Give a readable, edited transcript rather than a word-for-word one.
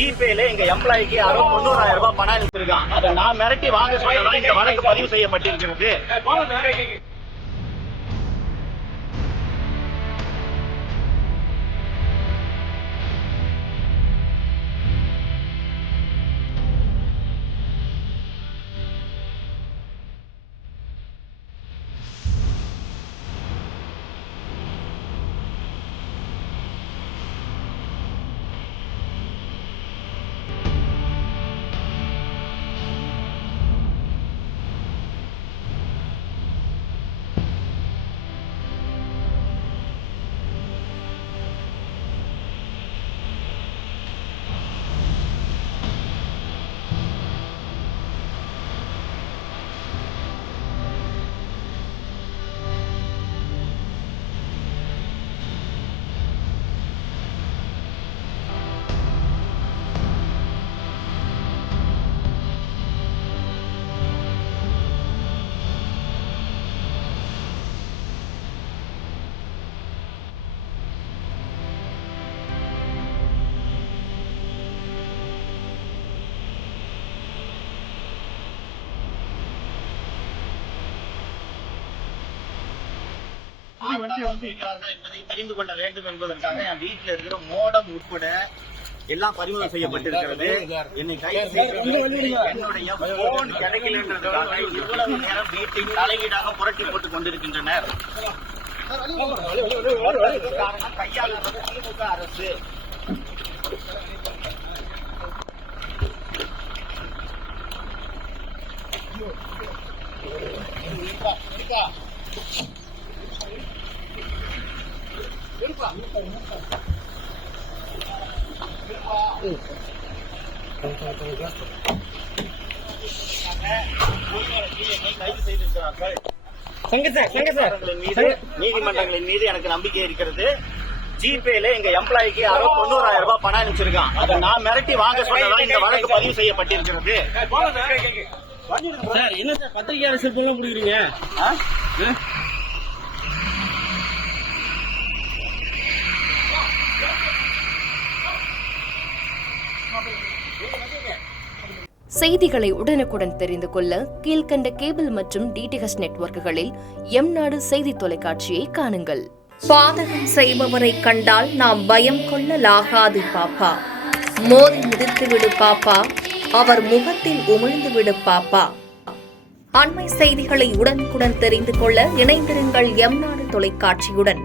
ஜிபேல எங்க எம்ப்ளாய்க்கு 91,000 ரூபாய் பணம் அனுப்பிச்சிருக்கான். அதை நான் மிரட்டி வாங்க சொன்னதான் இந்த வழக்கு பதிவு செய்யப்பட்டிருக்கிறது. தெரிந்து கொள்ள வேண்டும் என்பதற்காக என் வீட்டில் இருக்கிற மோடம் உட்பட எல்லாம் பறிமுதல் செய்யப்பட்டிருக்கிறது. என்னை கைது என்னுடைய போன் கிடைக்கலன்றதுக்காக இவ்வளவு நேரம் வீட்டில் தலையீடாக புரட்டி போட்டுக் கொண்டிருக்கின்றனர். காரணம் கையாளுவது திமுக அரசு. நீதிமன்றங்களின் மீது எனக்கு நம்பிக்கை இருக்கிறது. ஜிபேல எங்க எம்ப்ளாய்க்கு 91,000 ரூபாய் பணம் அனுப்பிச்சிருக்கான். அதை நான் மிரட்டி வாங்க சொன்னதான் இந்த வழக்கு பதிவு செய்யப்பட்டிருக்கிறது. சார் என்ன சார் பத்திரிகையாளர் சிறப்பு பிடிக்கிறீங்க? செய்திகளை உடனுக்குடன் தெரிந்து கொள்ள கீழ்கண்ட கேபிள் மற்றும் டிடிஎச் நெட்வொர்க்குகளில் எம்நாடு செய்தி தொலைக்காட்சியை காணுங்கள். பாதகம் செய்பவரை கண்டால் நாம் பயம் கொள்ளலாகாது பாப்பா. மோதி மிதித்துவிடு பாப்பா, அவர் முகத்தில் உமிழ்ந்துவிடு பாப்பா. அண்மை செய்திகளை உடனுக்குடன் தெரிந்து கொள்ள இணைந்திருங்கள் எம்நாடு தொலைக்காட்சியுடன்.